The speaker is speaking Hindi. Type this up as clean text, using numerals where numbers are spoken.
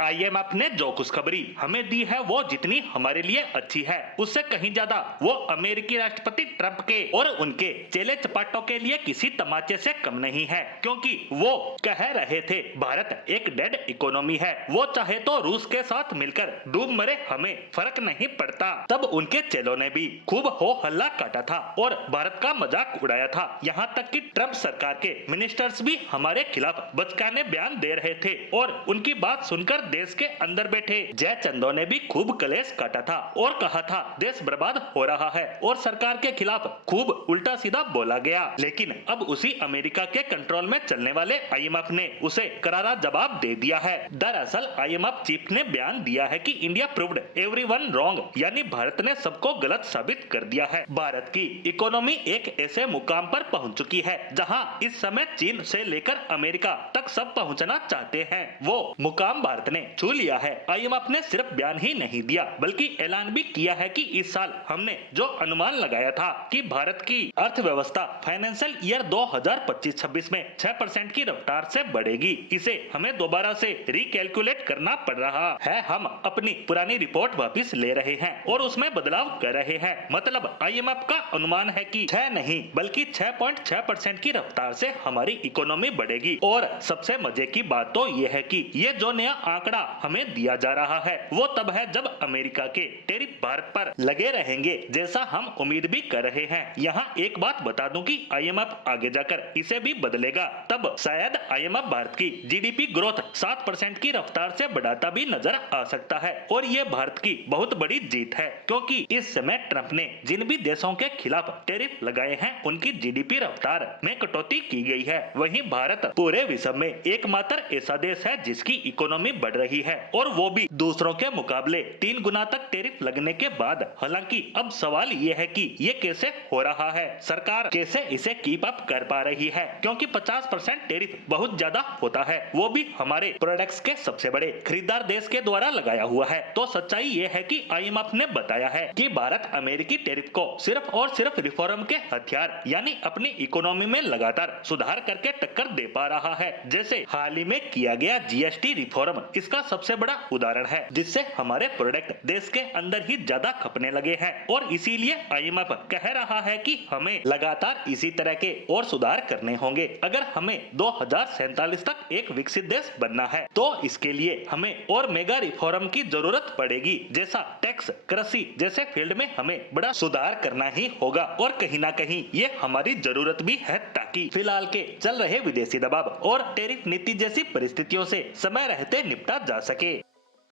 आईएमएफ ने जो खुशखबरी हमें दी है वो जितनी हमारे लिए अच्छी है उससे कहीं ज्यादा वो अमेरिकी राष्ट्रपति ट्रंप के और उनके चेले चपाटों के लिए किसी तमाचे से कम नहीं है, क्योंकि वो कह रहे थे भारत एक डेड इकोनॉमी है, वो चाहे तो रूस के साथ मिलकर डूब मरे, हमें फर्क नहीं पड़ता। तब उनके चेलों ने भी खूब हो हल्ला काटा था और भारत का मजाक उड़ाया था। यहाँ तक कि ट्रंप सरकार के मिनिस्टर्स भी हमारे खिलाफ बचकाने बयान दे रहे थे और उनकी बात सुनकर देश के अंदर बैठे जयचंदों ने भी खूब कलेश काटा था और कहा था देश बर्बाद हो रहा है और सरकार के खिलाफ खूब उल्टा सीधा बोला गया। लेकिन अब उसी अमेरिका के कंट्रोल में चलने वाले आईएमएफ ने उसे करारा जवाब दे दिया है। दरअसल आईएमएफ चीफ ने बयान दिया है कि इंडिया प्रूव्ड एवरीवन रॉन्ग, यानी भारत ने सबको गलत साबित कर दिया है। भारत की इकोनॉमी एक ऐसे मुकाम पर पहुंच चुकी है जहां इस समय चीन से लेकर अमेरिका तक सब पहुंचना चाहते हैं, वो मुकाम भारत ने छू लिया है। आईएमएफ ने सिर्फ बयान ही नहीं दिया बल्कि ऐलान भी किया है कि इस साल हमने जो अनुमान लगाया था कि भारत की अर्थव्यवस्था फाइनेंशियल ईयर 2025-26 में 6% की रफ्तार से बढ़ेगी, इसे हमें दोबारा से रिकैलकुलेट करना पड़ रहा है। हम अपनी पुरानी रिपोर्ट वापस ले रहे हैं और उसमें बदलाव कर रहे हैं। मतलब आईएमएफ का अनुमान है कि 6 नहीं बल्कि 6.6% की रफ्तार से हमारी इकोनॉमी बढ़ेगी। और सबसे मजे की बात तो ये है कि ये जो नया आंकड़ा हमें दिया जा रहा है वो तब है जब अमेरिका के टैरिफ भारत पर लगे रहेंगे, जैसा हम उम्मीद भी कर रहे हैं। यहाँ एक बात बता दूं कि आईएमएफ आगे जाकर इसे भी बदलेगा, तब शायद आईएमएफ भारत की जीडीपी ग्रोथ 7% की रफ्तार से बढ़ाता भी नजर आ सकता है। और ये भारत की बहुत बड़ी जीत है, क्योंकि इस समय ट्रंप ने जिन भी देशों के खिलाफ टैरिफ लगाए हैं उनकी जीडीपी रफ्तार में कटौती की गई है। वहीं भारत पूरे विश्व में एकमात्र ऐसा देश है जिसकी इकोनॉमी बढ़ रही है और वो भी दूसरों के मुकाबले 3 गुना तक टैरिफ लगने के बाद। हालांकि अब सवाल ये है कि ये कैसे हो रहा है, सरकार कैसे इसे कीप अप कर पा रही है, क्योंकि 50% टैरिफ बहुत ज्यादा होता है, वो भी हमारे प्रोडक्ट्स के सबसे बड़े खरीदार देश के द्वारा लगाया हुआ है। तो सच्चाई ये है कि आईएमएफ ने बताया है कि भारत अमेरिकी टैरिफ को सिर्फ और सिर्फ रिफॉर्म के हथियार यानी अपनी इकोनॉमी में लगातार सुधार करके टक्कर दे पा रहा है। जैसे हाल ही में किया गया जीएसटी रिफॉर्म इसका सबसे बड़ा उदाहरण है, जिससे हमारे प्रोडक्ट देश के अंदर ही ज्यादा खपने लगे हैं। और इसीलिए आईएमएफ कह रहा है कि हमें लगातार इसी तरह के और सुधार करने होंगे अगर हमें 2047 तक एक विकसित देश बनना है। तो इसके लिए हमें और मेगा रिफॉर्म की जरूरत पड़ेगी, जैसा टैक्स, कृषि जैसे फील्ड में हमें बड़ा सुधार करना ही होगा। और कहीं ना कहीं ये हमारी जरूरत भी है, ताकि फिलहाल के चल रहे विदेशी दबाव और टैरिफ नीति जैसी परिस्थितियों से समय रहते निपटा जा सके।